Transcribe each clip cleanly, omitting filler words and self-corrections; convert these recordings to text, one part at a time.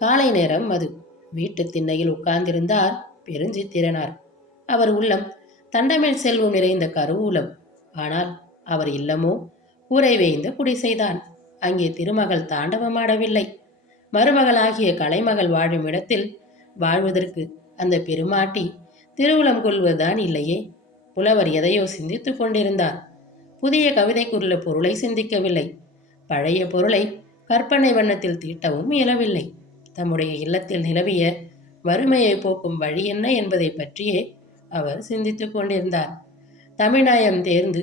காலை நேரம் அது. வீட்டு திண்ணையில் உட்கார்ந்திருந்தார் பெருஞ்சித்திரனார். அவர் உள்ளம் தண்டமேல் செல்வம் நிறைந்த கருவூலம். ஆனால் அவர் இல்லமோ கூரை வேய்ந்த குடிசைதான். அங்கே திருமகள் தாண்டவமாடவில்லை. மருமகளாகிய கலைமகள் வாழும் இடத்தில் வாழ்வதற்கு அந்த பெருமாட்டி திருவுளம் கொள்வதுதான் இல்லையே. புலவர் எதையோ சிந்தித்துக் கொண்டிருந்தார். புதிய கவிதைக்குள்ள பொருளை சிந்திக்கவில்லை. பழைய பொருளை கற்பனை வண்ணத்தில் தீட்டவும் இயலவில்லை. தம்முடைய இல்லத்தில் நிலவிய வறுமையை போக்கும் வழி என்ன என்பதை பற்றியே அவர் சிந்தித்துக் கொண்டிருந்தார். தமிழ்நாயம் தேர்ந்து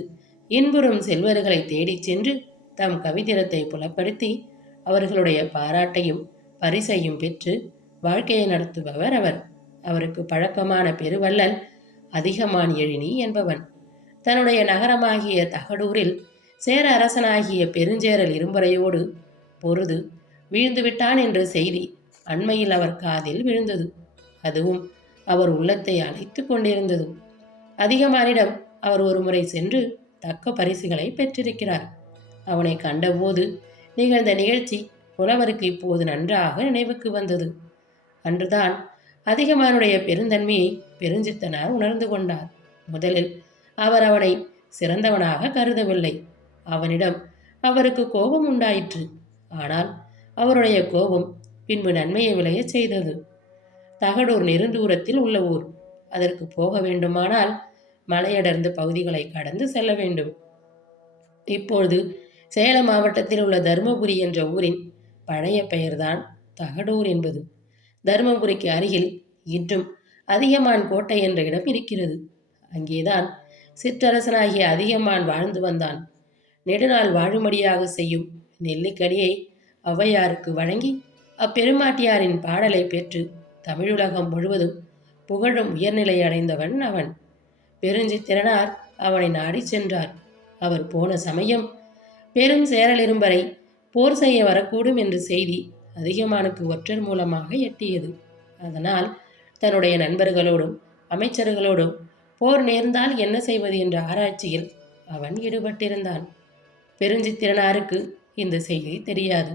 இன்புறும் செல்வர்களை தேடிச் சென்று தம் கவிதிரத்தை புலப்படுத்தி அவர்களுடைய பாராட்டையும் பரிசையும் பெற்று வாழ்க்கையை நடத்துபவர் அவர். அவருக்கு பழக்கமான பெருவள்ளல் அதிகமான் எழினி என்பவன். தன்னுடைய நகரமாகிய தகடூரில் சேர அரசனாகிய பெருஞ்சேரல் இரும்பறையோடு பொருது வீழ்ந்துவிட்டான் என்ற செய்தி அண்மையில் அவர் காதில் விழுந்தது. அதுவும் அவர் உள்ளத்தை அழைத்து கொண்டிருந்தது. அதிகமானிடம் அவர் ஒரு முறை சென்று தக்க பரிசுகளை பெற்றிருக்கிறார். அவனை கண்டபோது நிகழ்ந்த நிகழ்ச்சி புலவருக்கு இப்போது நன்றாக நினைவுக்கு வந்தது. அன்றுதான் அதிகமானுடைய பெருந்தன்மையை பெருஞ்சித்தனார் உணர்ந்து கொண்டார். முதலில் அவர் அவனை சிறந்தவனாக கருதவில்லை. அவனிடம் அவருக்கு கோபம் உண்டாயிற்று. ஆனால் அவருடைய கோபம் பின்பு நன்மையை விளையச் செய்தது. தகடூர் நெருந்தூரத்தில் உள்ள ஊர். அதற்கு போக வேண்டுமானால் மலையடர்ந்த பகுதிகளை கடந்து செல்ல வேண்டும். இப்பொழுது சேலம் மாவட்டத்தில் உள்ள தருமபுரி என்ற ஊரின் பழைய பெயர்தான் தகடூர் என்பது. தருமபுரிக்கு அருகில் இன்றும் அதிகமான் கோட்டை என்ற இடம் இருக்கிறது. அங்கேதான் சிற்றரசனாகிய அதிகமான் வாழ்ந்து வந்தான். நெடுநாள் வாழும்படியாக செய்யும் நெல்லிக்கனியை ஔவையாருக்கு வழங்கி அப்பெருமாட்டியாரின் பாடலை பெற்று தமிழுலகம் முழுவதும் புகழும் உயர்நிலை அடைந்தவன் அவன். பெருஞ்சித்திரனார் அவனை நாடி சென்றார். அவர் போன சமயம் பெரும் சேரலிரும்பரை போர் செய்ய வரக்கூடும் என்ற செய்தி அதிகமானுக்கு ஒற்றர் மூலமாக எட்டியது. அதனால் தன்னுடைய நண்பர்களோடும் அமைச்சர்களோடும் போர் நேர்ந்தால் என்ன செய்வது என்ற ஆராய்ச்சியில் அவன் ஈடுபட்டிருந்தான். பெருஞ்சித்திரனாருக்கு இந்த செய்தி தெரியாது.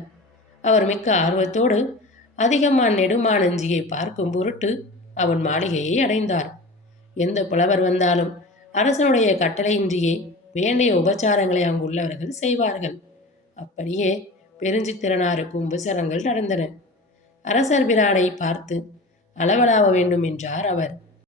அவர் மிக்க ஆர்வத்தோடு அதிகமான் நெடுமானஞ்சியை பார்க்கும் பொருட்டு அவன் மாளிகையை அடைந்தார். எந்த புலவர் வந்தாலும் அரசனுடைய கட்டளையின்றியே வேண்டிய உபச்சாரங்களை அங்குள்ளவர்கள் செய்வார்கள். அப்படியே பெருஞ்சித்திரனாருக்கு உபசாரங்கள் நடந்தன. அரசர் பிரானை பார்த்து அளவலாவ வேண்டும் என்றார் அவர்.